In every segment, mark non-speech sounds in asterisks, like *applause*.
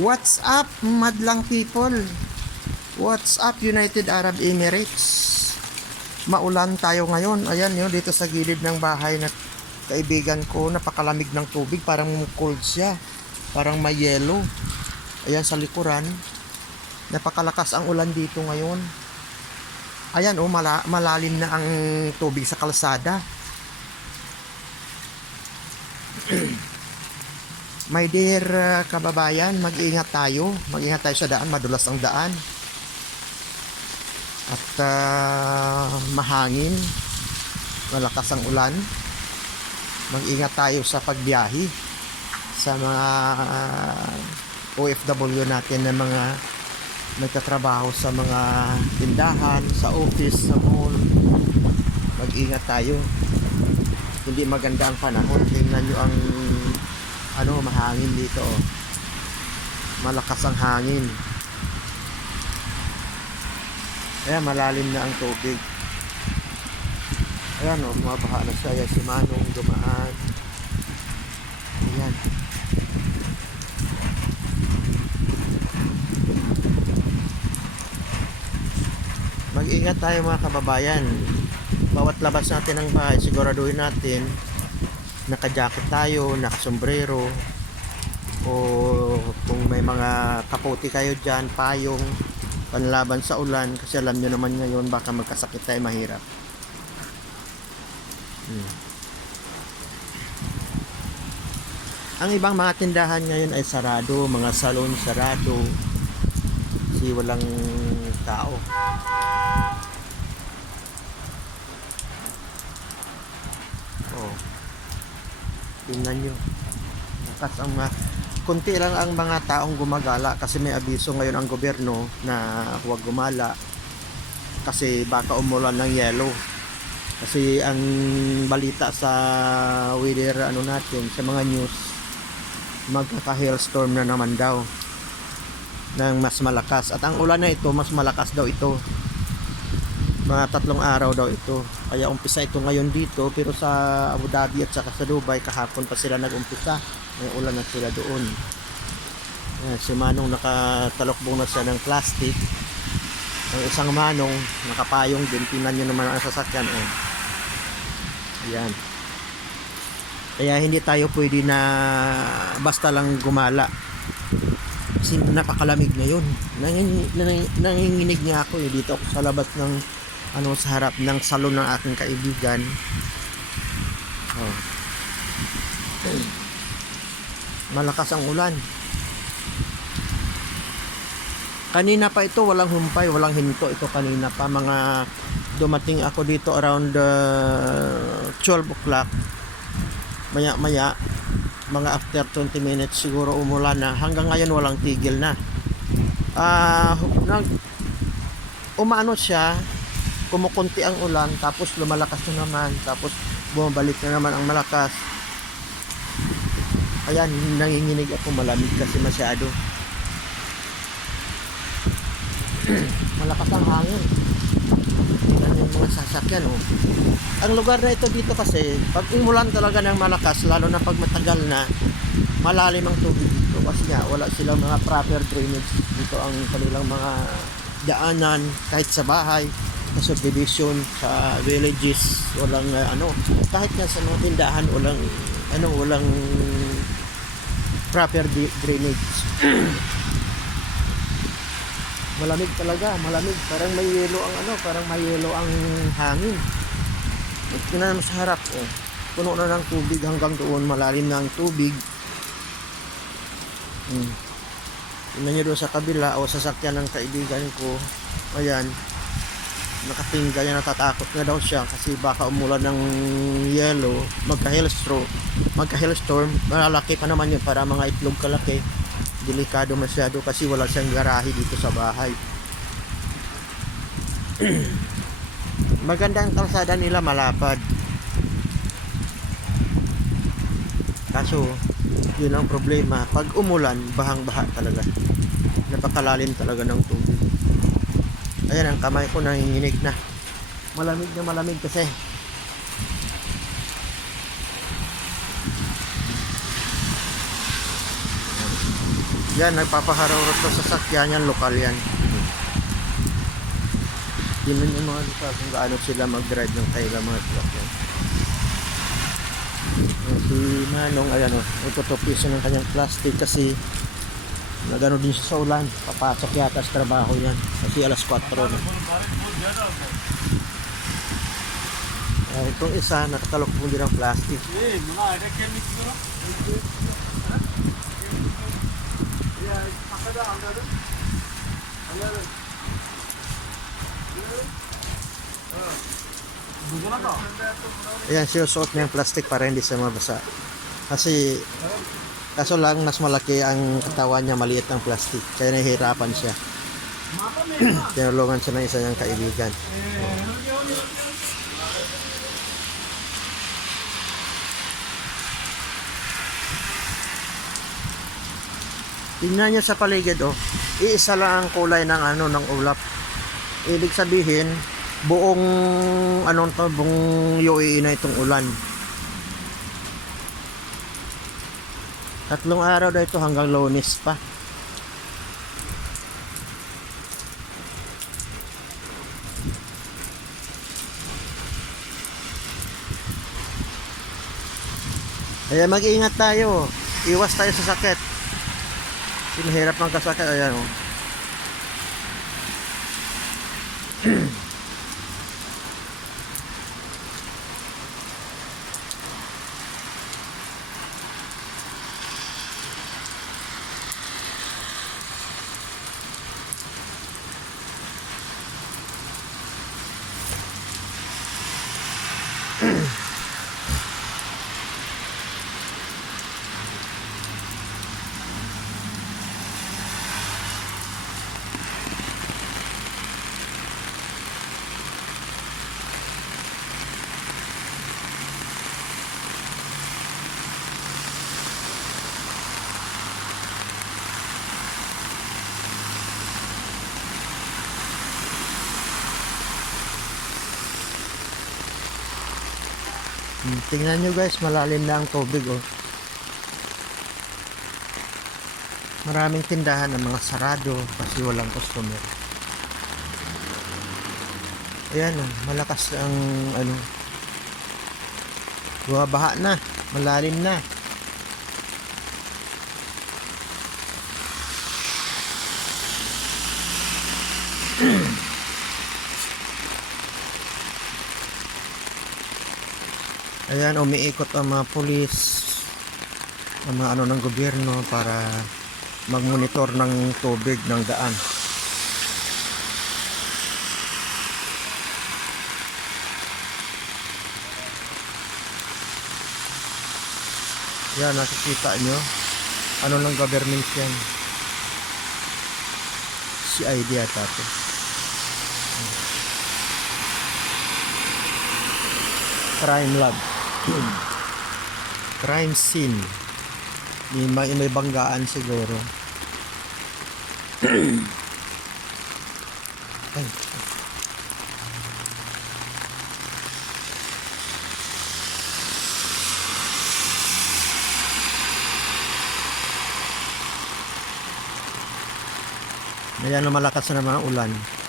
What's up, madlang people? What's up, United Arab Emirates? Maulan tayo ngayon. Ayan yun, dito sa gilid ng bahay na kaibigan ko, napakalamig ng tubig. Parang cold siya. Parang may yelo. Ayan sa likuran. Napakalakas ang ulan dito ngayon. Ayan oh, mala- malalim na ang tubig sa kalsada. *clears throat* My dear uh, kababayan, mag-ingat tayo. Mag-ingat tayo sa daan, madulas ang daan. At uh, mahangin, malakas ang ulan. Mag-ingat tayo sa pagbiyahe sa mga uh, OFW natin na mga nagtatrabaho sa mga tindahan, sa office, sa mall. Mag-ingat tayo. Hindi maganda ang panahon. Tingnan nyo ang mahangin dito. oh. Malakas ang hangin. Ayan, malalim na ang tubig. Ayan, oh, mabaha na siya. Ayan, si Manong dumaan. Ayan. Mag-ingat tayo mga kababayan. Bawat labas natin ng bahay, siguraduhin natin naka-jacket tayo, naka-sombrero o kung may mga kaputi kayo dyan, payong panlaban sa ulan kasi alam nyo naman ngayon baka magkasakit tayo mahirap. Hmm. ang ibang mga tindahan ngayon ay sarado mga salon sarado. Kasi walang tao. Oh. Tingnan nyo. Lakas ang mga kunti lang ang mga taong gumagala kasi may abiso ngayon ang gobyerno na huwag gumala kasi baka umulan ng yelo. Kasi ang balita sa weather ano natin sa mga news magkaka hailstorm na naman daw ng mas malakas. At ang ulan na ito mas malakas daw ito. Mga tatlong araw daw ito. Kaya umpisa ito ngayon dito pero sa Abu Dhabi at saka sa Dubai kahapon pa sila nag-umpisa may ulan na sila doon. Ayan, si Manong nakatalokbong na siya ng plastic. Ang isang Manong nakapayong din. Tingnan nyo naman ang sasakyan oh. ayan. Kaya hindi tayo pwede na basta lang gumala. Kasi napakalamig ngayon Nangin, nang, nanginginig nga ako eh dito ako sa labas ng ano sa harap ng salon ng aking kaibigan. Oh. Malakas ang ulan. Kanina pa ito walang humpay walang hinto ito kanina pa. Mga dumating ako dito around uh, 12 o'clock. Maya maya mga after 20 minutes siguro umulan na. Hanggang ngayon walang tigil na. Ah nag umano siya kumukunti ang ulan tapos lumalakas na naman tapos bumabalik na naman ang malakas ayan nanginginig ako malamig kasi masyado. *clears throat* Malakas ang hangin. Tingnan yung mga sasakyan oh. ang lugar na ito dito kasi pag umulan talaga ng malakas lalo na pag matagal na malalim ang tubig dito. Kasi nga wala silang mga proper drainage dito ang kanilang mga daanan kahit sa bahay sa subdivision sa villages walang uh, ano. Kahit nga sa mga tindahan walang ano walang proper drainage. Malamig talaga malamig. Parang may yelo ang ano parang may yelo ang hangin. Tingnan sa harap oh puno na ng tubig hanggang doon malalim na ang tubig. Hmm. tingnan nyo doon sa kabila o sasakyan ng kaibigan ko. Ayan nakatingga niya natatakot na daw siya kasi baka umulan ng yelo magka hailstorm magka hailstorm malalaki pa naman yun para mga itlog kalaki. Delikado masyado kasi wala siyang garahe dito sa bahay. *clears throat* Magandang kalsada nila malapad. Kaso yun ang problema. Pag umulan bahang baha talaga. Napakalalim talaga ng tubig ayan ang kamay ko nanginginig na malamig na malamig kasi Yan, nagpapaharurot sa sasakyan yan, lokal yan. Tingnan yung mga lokal kung gaano sila mag-drive ng kailang mga. Yung Si Manong, ayan o, iputupis ng kanyang plastic kasi nagano din siya sa ulan. Papasok yata sa trabaho yan. Kasi alas 4 na. Uh, itong isa, nakatalok po din ng plastic. Ayan, sinusuot niya yung plastic para hindi siya mabasa. Kasi, kaso lang mas malaki ang katawan niya, maliit ang plastic. Kaya nahihirapan siya. *clears throat* Tinulungan siya ng isa niyang kaibigan. Tingnan niyo sa paligid oh. Iisa lang ang kulay ng ano ng ulap. Ibig sabihin, buong anong to, buong UAE na itong ulan. Tatlong araw na ito hanggang lunes pa. Kaya mag-ingat tayo. Iwas tayo sa sakit. Sinahirap ng kasakit. Ayan oh. Hmm, Tingnan nyo guys, malalim na ang tubig oh. Maraming tindahan ng mga sarado kasi walang customer. Ayan oh, malakas ang ano. Bumabaha na, malalim na. *clears throat* Ayan, umiikot ang mga pulis, ang mga ano ng gobyerno para magmonitor ng tubig ng daan. Yan, nakikita nyo. Ano ng government yan? CID ata to. Crime lab. Crime scene. May, may, may banggaan siguro. *clears throat* Ay. Ayan na malakas na mga ulan.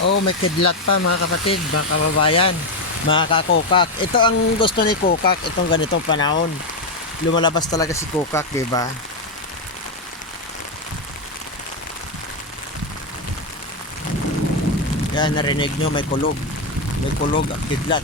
Oh, may kidlat pa mga kapatid, mga kababayan, mga kakukak. Ito ang gusto ni Kukak, itong ganitong panahon. Lumalabas talaga si Kukak, di ba? Yan, narinig nyo, may kulog. May kulog ang kidlat.